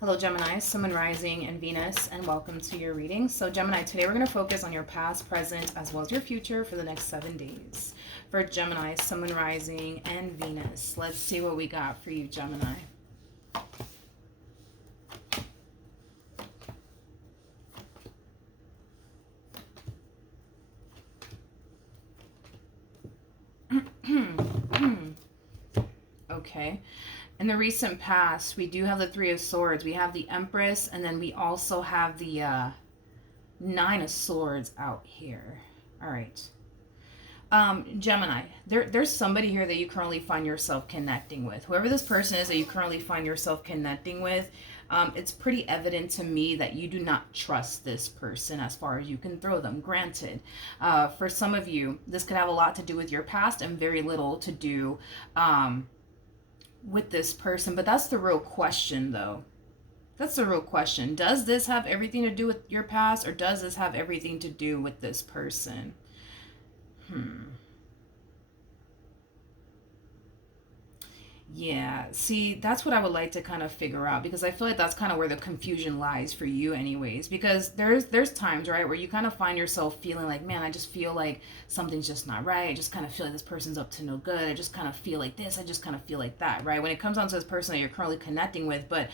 Hello Gemini, Sun, Moon, Rising, and Venus, and welcome to your reading. So Gemini, today we're going to focus on your past, present, as well as your future for the next 7 days. For Gemini, Sun, Moon, Rising, and Venus. Let's see what we got for you, Gemini. Okay. In the recent past, we do have the Three of Swords. We have the Empress, and then we also have the Nine of Swords out here. All right. Gemini, there's somebody here that you currently find yourself connecting with. Whoever this person is that you currently find yourself connecting with, it's pretty evident to me that you do not trust this person as far as you can throw them. Granted, for some of you, this could have a lot to do with your past and very little to do with this person. But that's the real question, though. That's the real question. Does this have everything to do with your past, or does this have everything to do with this person? Yeah, see, that's what I would like to kind of figure out, because I feel like that's kind of where the confusion lies for you anyways, because there's times, right, where you kind of find yourself feeling like, man, I just feel like something's just not right. I just kind of feel like this person's up to no good. I just kind of feel like this. I just kind of feel like that, right? When it comes down to this person that you're currently connecting with, but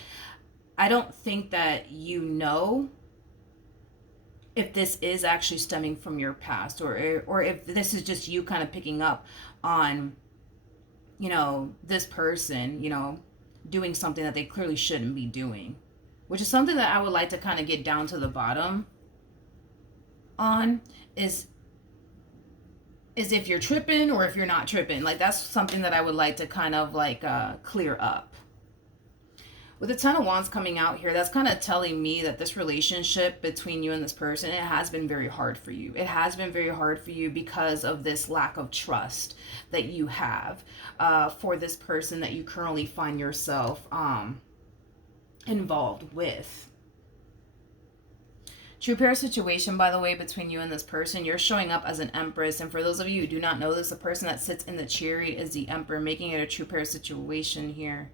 I don't think that you know if this is actually stemming from your past, or if this is just you kind of picking up on, you know, this person, you know, doing something that they clearly shouldn't be doing, which is something that I would like to kind of get down to the bottom on, is if you're tripping or if you're not tripping. Like, that's something that I would like to kind of like clear up. With the Ten of Wands coming out here, that's kind of telling me that this relationship between you and this person, it has been very hard for you. It has been very hard for you because of this lack of trust that you have for this person that you currently find yourself involved with. True pair situation, by the way, between you and this person. You're showing up as an Empress, and for those of you who do not know this, the person that sits in the chariot is the Emperor, making it a true pair situation here.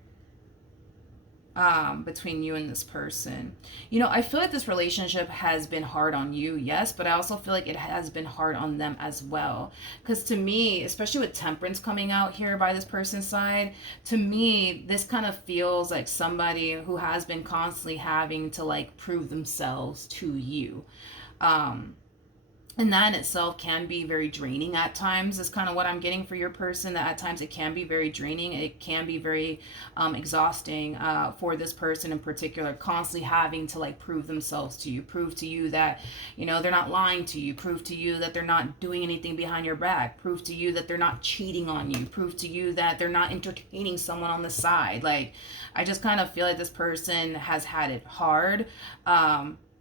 Between you and this person. You know, I feel like this relationship has been hard on you, yes, but I also feel like it has been hard on them as well. Because to me, especially with Temperance coming out here by this person's side, to me, this kind of feels like somebody who has been constantly having to like prove themselves to you. And that in itself can be very draining at times, is kind of what I'm getting for your person, that at times it can be very draining. It can be very exhausting for this person in particular, constantly having to like prove themselves to you, prove to you that, you know, they're not lying to you, prove to you that they're not doing anything behind your back, prove to you that they're not cheating on you, prove to you that they're not entertaining someone on the side. Like, I just kind of feel like this person has had it hard.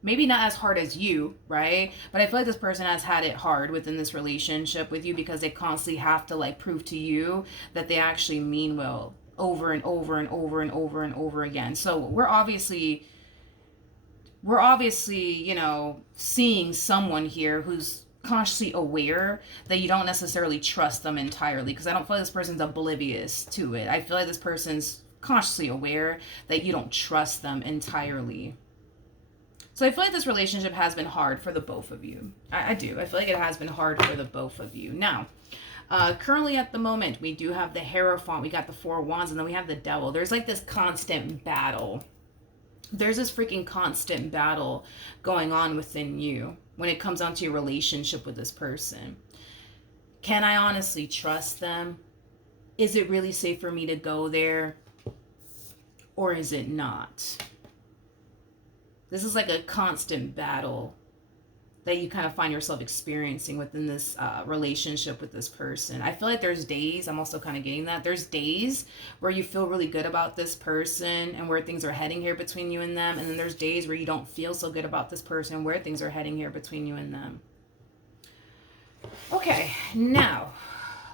Maybe not as hard as you, right? But I feel like this person has had it hard within this relationship with you, because they constantly have to like prove to you that they actually mean well over and over and over and over and over again. So we're obviously, you know, seeing someone here who's consciously aware that you don't necessarily trust them entirely, because I don't feel like this person's oblivious to it. I feel like this person's consciously aware that you don't trust them entirely. So I feel like this relationship has been hard for the both of you. I do. I feel like it has been hard for the both of you. Now, currently at the moment, we do have the Hierophant, we got the Four of Wands, and then we have the Devil. There's like this constant battle. There's this freaking constant battle going on within you when it comes down to your relationship with this person. Can I honestly trust them? Is it really safe for me to go there? Or is it not? This is like a constant battle that you kind of find yourself experiencing within this relationship with this person. I feel like there's days, I'm also kind of getting that, there's days where you feel really good about this person and where things are heading here between you and them. And then there's days where you don't feel so good about this person and where things are heading here between you and them. Okay, now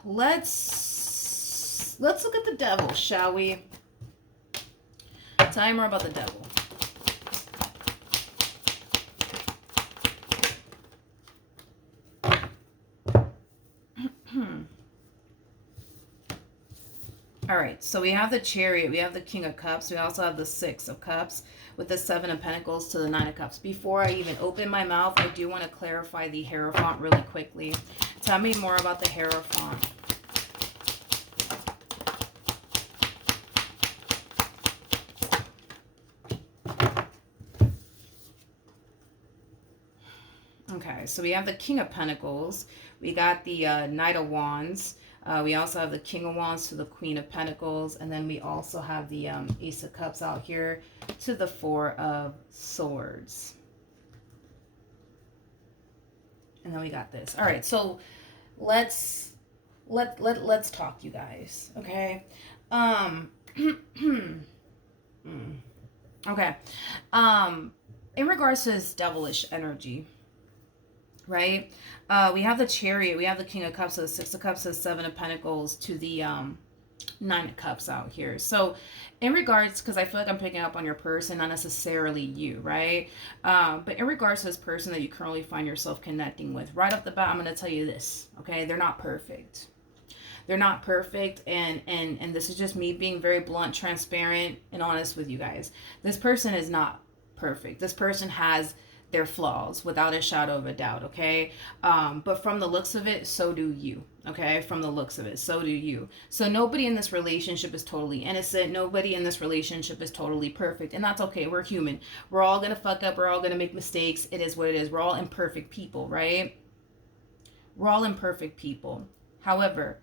let's look at the Devil, shall we? Tell me more about the Devil. All right, so we have the Chariot, we have the King of Cups, we also have the Six of Cups with the Seven of Pentacles to the Nine of Cups. Before I even open my mouth, I do want to clarify the Hierophant really quickly. Tell me more about the Hierophant. Okay, so we have the King of Pentacles, we got the Knight of Wands, we also have the King of Wands to the Queen of Pentacles, and then we also have the Ace of Cups out here to the Four of Swords. And then we got this. All right, so let's talk, you guys. Okay. Okay. In regards to this devilish energy, right? We have the Chariot, we have the King of Cups, so the Six of Cups, the Seven of Pentacles to the Nine of Cups out here. So in regards, because I feel like I'm picking up on your person, not necessarily you, right? But in regards to this person that you currently find yourself connecting with, right off the bat, I'm going to tell you this, okay? They're not perfect. They're not perfect, and this is just me being very blunt, transparent, and honest with you guys. This person is not perfect. This person has their flaws without a shadow of a doubt, okay? But from the looks of it, so do you, okay? From the looks of it, so do you. So nobody in this relationship is totally innocent. Nobody in this relationship is totally perfect, and that's okay. We're human. We're all gonna fuck up. We're all gonna make mistakes. It is what it is. We're all imperfect people, right? We're all imperfect people. However,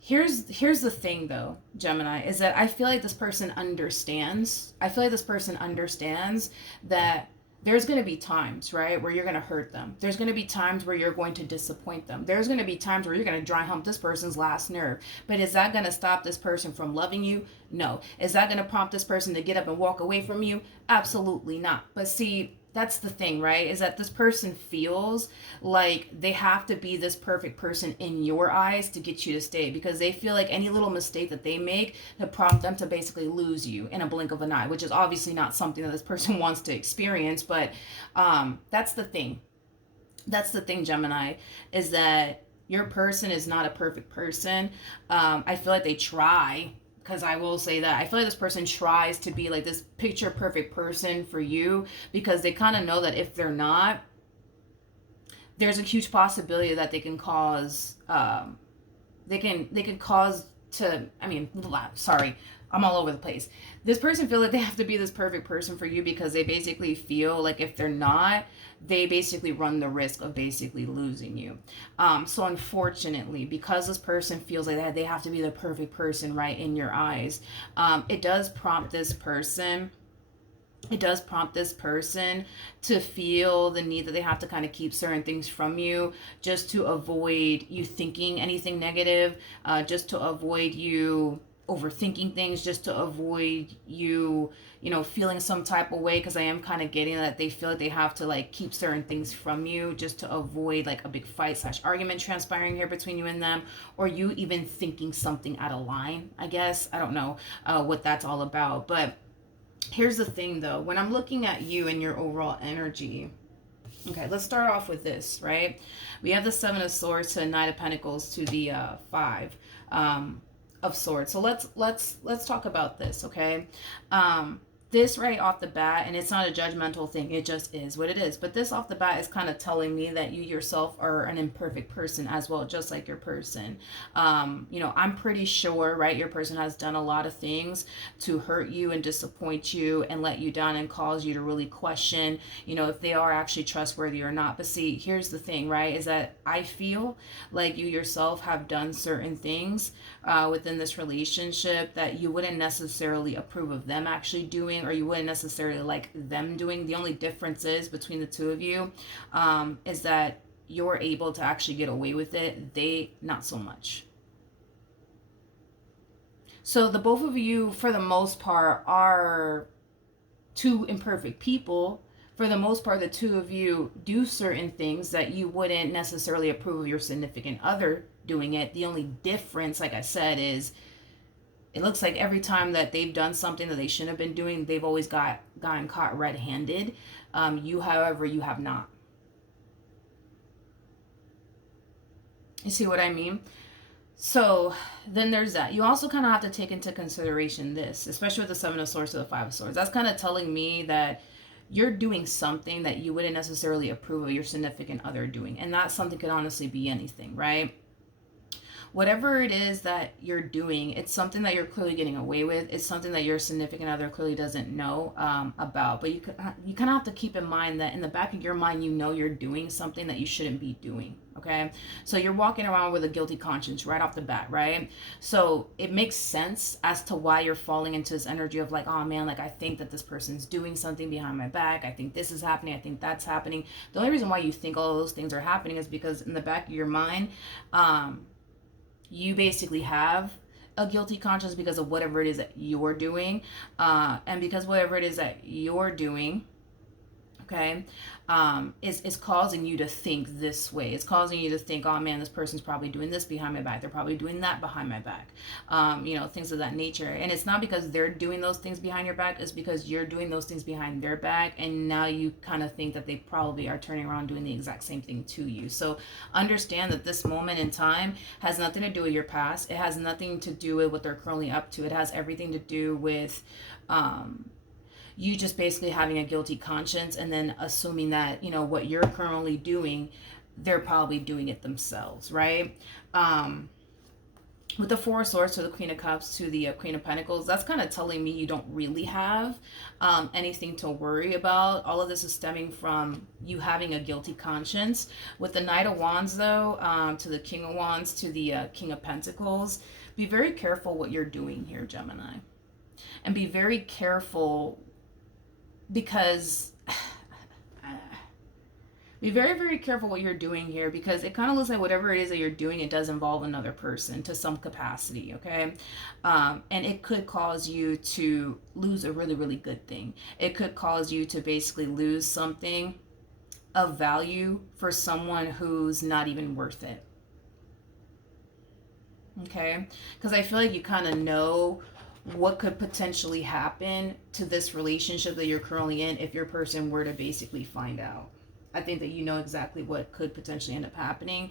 here's the thing though, Gemini, is that I feel like this person understands. I feel like this person understands that there's going to be times, right, where you're going to hurt them. There's going to be times where you're going to disappoint them. There's going to be times where you're going to dry hump this person's last nerve. But is that going to stop this person from loving you? No. Is that going to prompt this person to get up and walk away from you? Absolutely not. But see, that's the thing, right? Is that this person feels like they have to be this perfect person in your eyes to get you to stay, because they feel like any little mistake that they make to prompt them to basically lose you in a blink of an eye, which is obviously not something that this person wants to experience. But that's the thing. That's the thing, Gemini, is that your person is not a perfect person. I feel like they try, because I will say that I feel like this person tries to be like this picture perfect person for you, because they kind of know that if they're not, there's a huge possibility that they can cause they can cause to, I mean, sorry, I'm all over the place. This person feels like they have to be this perfect person for you, because they basically feel like if they're not, they basically run the risk of basically losing you. So unfortunately, because this person feels like that they have to be the perfect person, right, in your eyes, it does prompt this person to feel the need that they have to kind of keep certain things from you, just to avoid you thinking anything negative, just to avoid you overthinking things, just to avoid you feeling some type of way, because I am kind of getting that they feel like they have to like keep certain things from you, just to avoid like a big fight / argument transpiring here between you and them, or you even thinking something out of line. I guess I don't know what that's all about. But here's the thing though, when I'm looking at you and your overall energy, okay, let's start off with this, right? We have the Seven of Swords to the Knight of Pentacles to the Five of Swords. So let's talk about this, okay? This right off the bat, and it's not a judgmental thing, it just is what it is, but this off the bat is kind of telling me that you yourself are an imperfect person as well, just like your person. I'm pretty sure, right, your person has done a lot of things to hurt you and disappoint you and let you down and cause you to really question, if they are actually trustworthy or not. But see, here's the thing, right, is that I feel like you yourself have done certain things within this relationship that you wouldn't necessarily approve of them actually doing, or you wouldn't necessarily like them doing. The only difference is between the two of you is that you're able to actually get away with it. They not so much. So the both of you, for the most part, are two imperfect people. For the most part, the two of you do certain things that you wouldn't necessarily approve of your significant other doing it. The only difference, like I said, is it looks like every time that they've done something that they shouldn't have been doing, they've always gotten caught red-handed. You, however, you have not. You see what I mean? So then there's that. You also kind of have to take into consideration this, especially with the Seven of Swords to the Five of Swords. That's kind of telling me that you're doing something that you wouldn't necessarily approve of your significant other doing. And that something could honestly be anything, right? Whatever it is that you're doing, it's something that you're clearly getting away with. It's something that your significant other clearly doesn't know about. But you kind of have to keep in mind that in the back of your mind, you know you're doing something that you shouldn't be doing. Okay, so you're walking around with a guilty conscience right off the bat, right? So it makes sense as to why you're falling into this energy of like, oh man, like I think that this person's doing something behind my back. I think this is happening. I think that's happening. The only reason why you think all of those things are happening is because in the back of your mind, you basically have a guilty conscience because of whatever it is that you're doing. And because whatever it is that you're doing, okay, is causing you to think this way. It's causing you to think, oh man, this person's probably doing this behind my back. They're probably doing that behind my back. Things of that nature. And it's not because they're doing those things behind your back. It's because you're doing those things behind their back. And now you kind of think that they probably are turning around doing the exact same thing to you. So understand that this moment in time has nothing to do with your past. It has nothing to do with what they're currently up to. It has everything to do with you just basically having a guilty conscience and then assuming that, what you're currently doing, they're probably doing it themselves, right? With the Four of Swords to the Queen of Cups to the Queen of Pentacles, that's kind of telling me you don't really have anything to worry about. All of this is stemming from you having a guilty conscience. With the Knight of Wands, though, to the King of Wands to the King of Pentacles, be very careful what you're doing here, Gemini. And be very careful because be very, very careful what you're doing here, because it kind of looks like whatever it is that you're doing, it does involve another person to some capacity, okay? And it could cause you to lose a really, really good thing. It could cause you to basically lose something of value for someone who's not even worth it, okay? Because I feel like you kind of know what could potentially happen to this relationship that you're currently in if your person were to basically find out. I think that you know exactly what could potentially end up happening.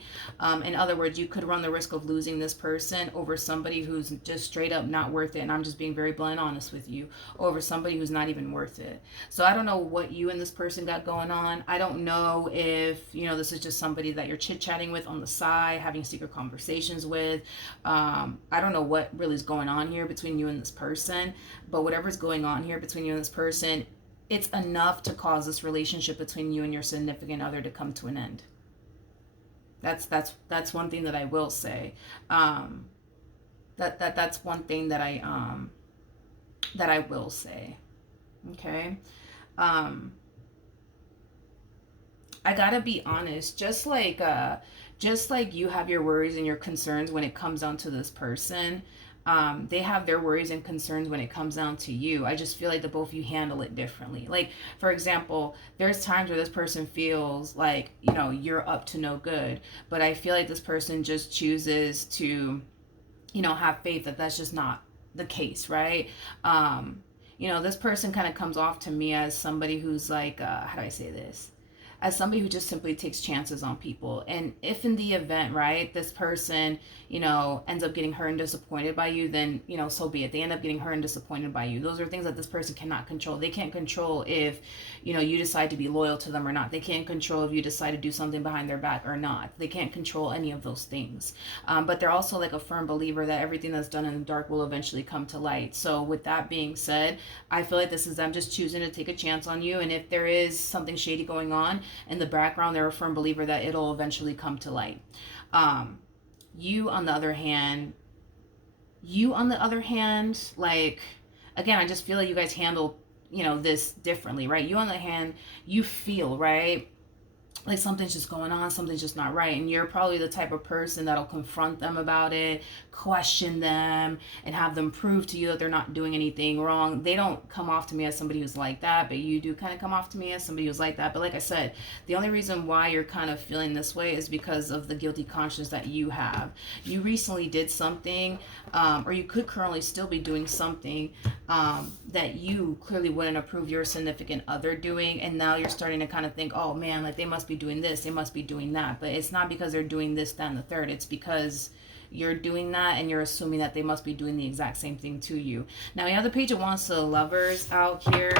In other words, you could run the risk of losing this person over somebody who's just straight up not worth it. And I'm just being very blunt honest with you, over somebody who's not even worth it. So I don't know what you and this person got going on. I don't know if, this is just somebody that you're chit-chatting with on the side, having secret conversations with. I don't know what really is going on here between you and this person, but whatever's going on here between you and this person, it's enough to cause this relationship between you and your significant other to come to an end. That's one thing that I will say. That's one thing that I will say. Okay. I gotta be honest. Just like you have your worries and your concerns when it comes down to this person. They have their worries and concerns when it comes down to you. I just feel like the both of you handle it differently. Like, for example, there's times where this person feels like, you're up to no good. But I feel like this person just chooses to, have faith that that's just not the case, right? This person kind of comes off to me as somebody who's like, how do I say this? As somebody who just simply takes chances on people. And if in the event, right, this person, ends up getting hurt and disappointed by you, then, so be it. They end up getting hurt and disappointed by you. Those are things that this person cannot control. They can't control if, you decide to be loyal to them or not. They can't control if you decide to do something behind their back or not. They can't control any of those things. But they're also like a firm believer that everything that's done in the dark will eventually come to light. So with that being said, I feel like this is them just choosing to take a chance on you. And if there is something shady going on in the background, they're a firm believer that it'll eventually come to light. You on the other hand, like, again, I just feel like you guys handle, this differently, right? You on the hand, you feel, right, like something's just going on, something's just not right. And you're probably the type of person that'll confront them about it, question them, and have them prove to you that they're not doing anything wrong. They don't come off to me as somebody who's like that, but you do kind of come off to me as somebody who's like that. But like I said, the only reason why you're kind of feeling this way is because of the guilty conscience that you have. You recently did something, or you could currently still be doing something that you clearly wouldn't approve your significant other doing. And now you're starting to kind of think, oh man, like they must be doing this, they must be doing that. But it's not because they're doing this, that, and the third. It's because you're doing that and you're assuming that they must be doing the exact same thing to you. Now we have the Page of Wands to the Lovers out here,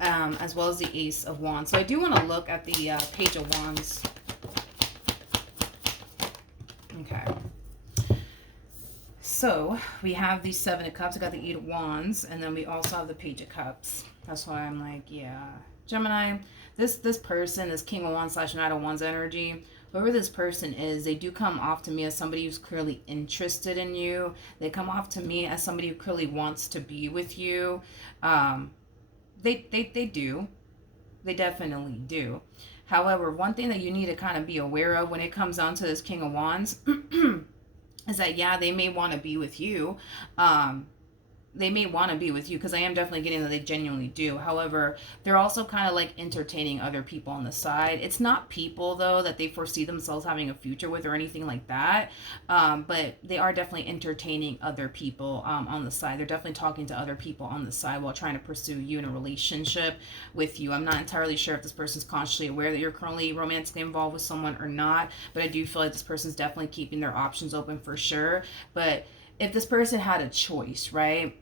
as well as the Ace of Wands. So I do want to look at the Page of Wands. Okay. So we have the Seven of Cups. We got the Eight of Wands, and then we also have the Page of Cups. That's why I'm like, yeah, Gemini, this person, this King of Wands / Knight of Wands energy, whoever this person is, they do come off to me as somebody who's clearly interested in you. They come off to me as somebody who clearly wants to be with you. They do. They definitely do. However, one thing that you need to kind of be aware of when it comes down to this King of Wands is that, yeah, they may want to be with you. They may want to be with you, because I am definitely getting that they genuinely do. However, they're also kind of like entertaining other people on the side. It's not people, though, that they foresee themselves having a future with or anything like that. But they are definitely entertaining other people on the side. They're definitely talking to other people on the side while trying to pursue you in a relationship with you. I'm not entirely sure if this person's consciously aware that you're currently romantically involved with someone or not, but I do feel like this person's definitely keeping their options open for sure. But if this person had a choice, right,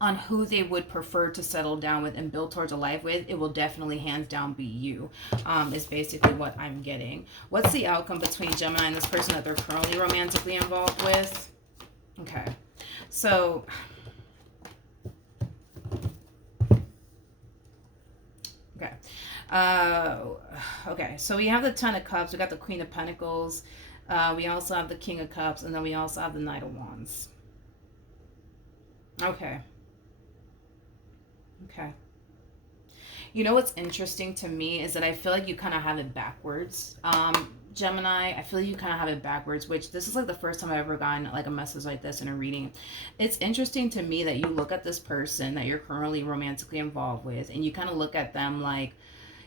on who they would prefer to settle down with and build towards a life with, it will definitely hands down be you, is basically what I'm getting. What's the outcome between Gemini and this person that they're currently romantically involved with? Okay, so okay, okay, so we have the Ten of Cups, we got the Queen of Pentacles, we also have the King of Cups, and then we also have the Knight of Wands. Okay. Okay. You know what's interesting to me is that I feel like you kind of have it backwards. Gemini, I feel like you kind of have it backwards, which this is like the first time I've ever gotten like a message like this in a reading. It's interesting to me that you look at this person that you're currently romantically involved with, and you kind of look at them like,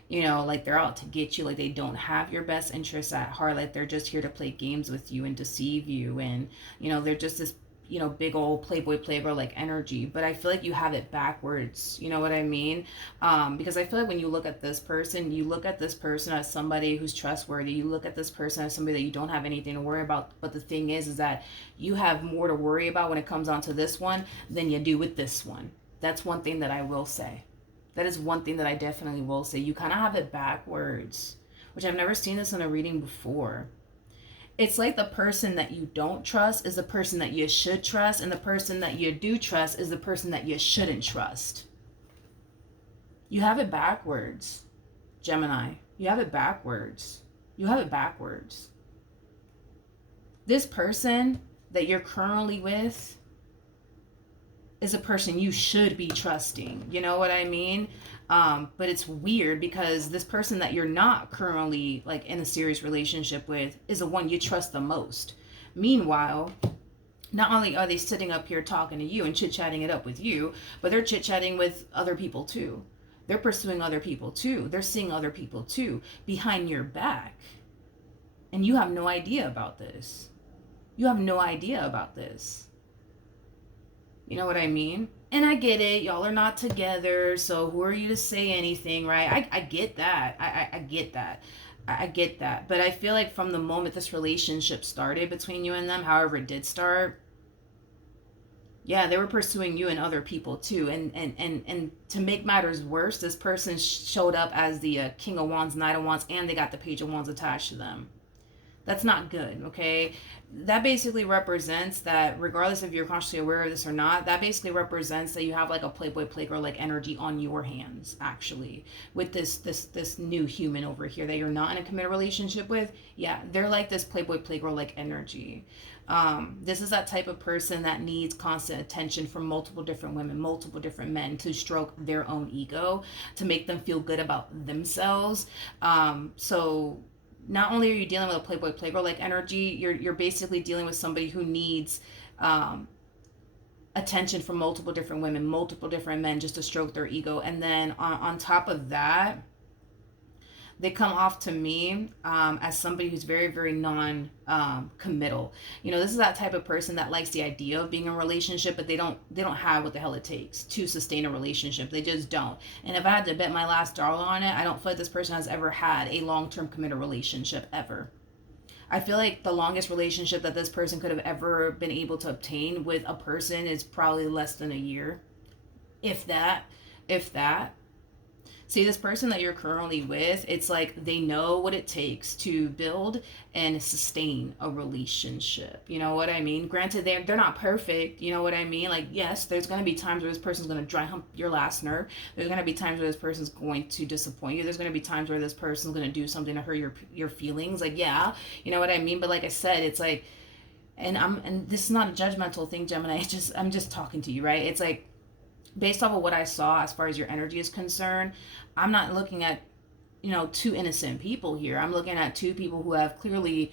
you know, like they're out to get you, like they don't have your best interests at heart, like they're just here to play games with you and deceive you, and, you know, they're just this, you know, big old playboy like energy. But I feel like you have it backwards, you know what I mean? Because I feel like when you look at this person, you look at this person as somebody who's trustworthy. You look at this person as somebody that you don't have anything to worry about. But the thing is that you have more to worry about when it comes on to this one than you do with this one. That's one thing that I will say. That is one thing that I definitely will say. You kind of have it backwards, which I've never seen this in a reading before. It's like the person that you don't trust is the person that you should trust, and the person that you do trust is the person that you shouldn't trust. You have it backwards, Gemini. You have it backwards. You have it backwards. This person that you're currently with is a person you should be trusting. You know what I mean? But it's weird because this person that you're not currently like in a serious relationship with is the one you trust the most. Meanwhile, not only are they sitting up here talking to you and chit-chatting it up with you, but they're chit-chatting with other people too. They're pursuing other people too. They're seeing other people too behind your back. And you have no idea about this. You have no idea about this. You know what I mean? And I get it. Y'all are not together. So who are you to say anything, right? I get that. I get that. I get that. But I feel like from the moment this relationship started between you and them, however it did start, yeah, they were pursuing you and other people too. And to make matters worse, this person showed up as the King of Wands, Knight of Wands, and they got the Page of Wands attached to them. That's not good, okay? That basically represents that regardless if you're consciously aware of this or not, that basically represents that you have like a playboy playgirl like energy on your hands, actually, with this new human over here that you're not in a committed relationship with. Yeah, they're like this playboy playgirl like energy. This is that type of person that needs constant attention from multiple different women, multiple different men to stroke their own ego, to make them feel good about themselves. So not only are you dealing with a playboy playgirl like energy, you're basically dealing with somebody who needs attention from multiple different women, multiple different men just to stroke their ego. And then on top of that, they come off to me as somebody who's very, very non-committal. You know, this is that type of person that likes the idea of being in a relationship, but they don't have what the hell it takes to sustain a relationship. They just don't. And if I had to bet my last dollar on it, I don't feel like this person has ever had a long-term committed relationship ever. I feel like the longest relationship that this person could have ever been able to obtain with a person is probably less than a year, if that. If that. See, this person that you're currently with, it's like they know what it takes to build and sustain a relationship. You know what I mean? Granted, they're not perfect. You know what I mean? Like, yes, there's going to be times where this person's going to dry hump your last nerve. There's going to be times where this person's going to disappoint you. There's going to be times where this person's going to do something to hurt your feelings. Like, yeah, you know what I mean? But like I said, it's like, and this is not a judgmental thing, Gemini. It's just, I'm just talking to you, right? It's like, based off of what I saw as far as your energy is concerned, I'm not looking at, two innocent people here. I'm looking at two people who have clearly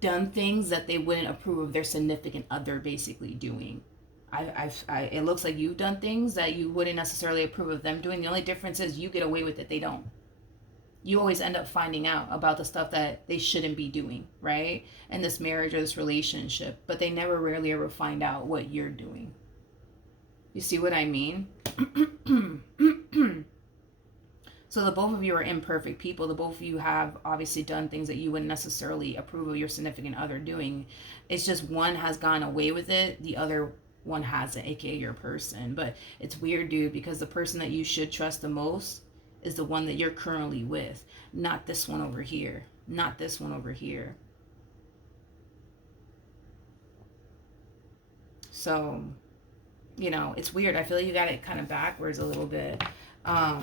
done things that they wouldn't approve of their significant other basically doing. It looks like you've done things that you wouldn't necessarily approve of them doing. The only difference is you get away with it, they don't. You always end up finding out about the stuff that they shouldn't be doing, right? In this marriage or this relationship, but they never rarely ever find out what you're doing. You see what I mean? So the both of you are imperfect people. The both of you have obviously done things that you wouldn't necessarily approve of your significant other doing. It's just one has gone away with it, the other one hasn't, aka your person. But it's weird, dude, because the person that you should trust the most is the one that you're currently with, not this one over here. Not this one over here. So, it's weird. I feel like you got it kind of backwards a little bit. How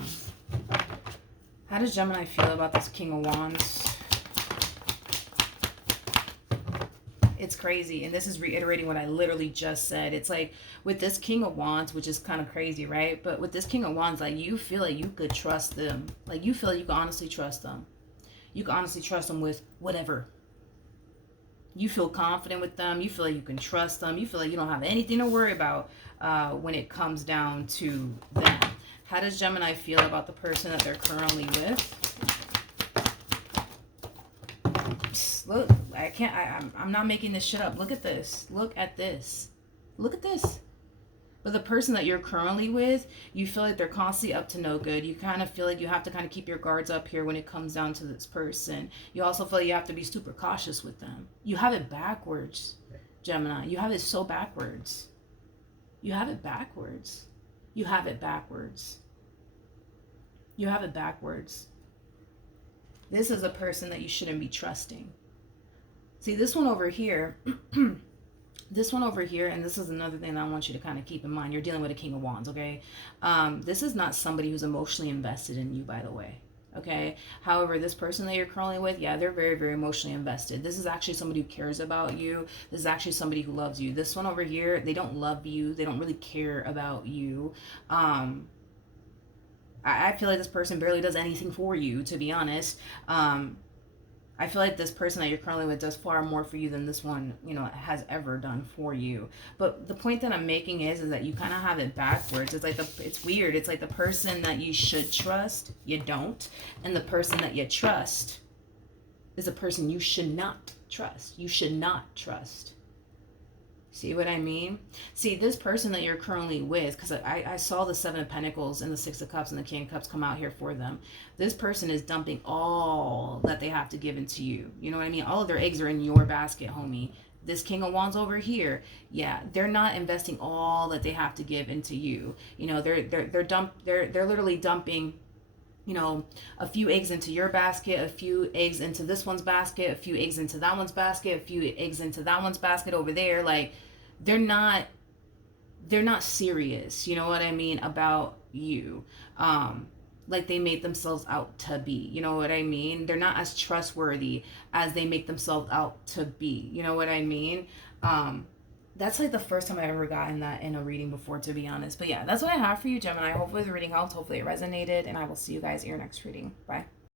does Gemini feel about this King of Wands? It's crazy. And this is reiterating what I literally just said. It's like with this King of Wands, which is kind of crazy, right? But with this King of Wands, like you feel like you could trust them. Like you feel like you can honestly trust them. You can honestly trust them with whatever. You feel confident with them. You feel like you can trust them. You feel like you don't have anything to worry about when it comes down to them. How does Gemini feel about the person that they're currently with? Look, I'm not making this shit up. Look at this. Look at this. Look at this. But the person that you're currently with, you feel like they're constantly up to no good. You kind of feel like you have to kind of keep your guards up here when it comes down to this person. You also feel like you have to be super cautious with them. You have it backwards, Gemini. You have it so backwards. You have it backwards. You have it backwards. You have it backwards. This is a person that you shouldn't be trusting. See, this one over here, this one over here, and this is another thing that I want you to kind of keep in mind. You're dealing with a King of Wands, okay? This is not somebody who's emotionally invested in you, by the way, okay? However, this person that you're currently with, yeah, they're very, very emotionally invested. This is actually somebody who cares about you. This is actually somebody who loves you. This one over here, they don't love you. They don't really care about you. I feel like this person barely does anything for you, to be honest. I feel like this person that you're currently with does far more for you than this one, has ever done for you. But the point that I'm making is that you kind of have it backwards. It's like it's weird. It's like the person that you should trust, you don't. And the person that you trust is a person you should not trust. You should not trust. See what I mean? See, this person that you're currently with, because I saw the Seven of Pentacles and the Six of Cups and the King of Cups come out here for them. This person is dumping all that they have to give into you. You know what I mean? All of their eggs are in your basket, homie. This King of Wands over here, yeah, they're not investing all that they have to give into you. They're literally dumping, a few eggs into your basket, a few eggs into this one's basket, a few eggs into that one's basket, a few eggs into that one's basket over there. Like, they're not serious, you know what I mean, about you. Like they made themselves out to be, you know what I mean? They're not as trustworthy as they make themselves out to be, you know what I mean? That's like the first time I've ever gotten that in a reading before, to be honest. But yeah, that's what I have for you, Gemini. Hopefully the reading helped. Hopefully it resonated. And I will see you guys in your next reading. Bye.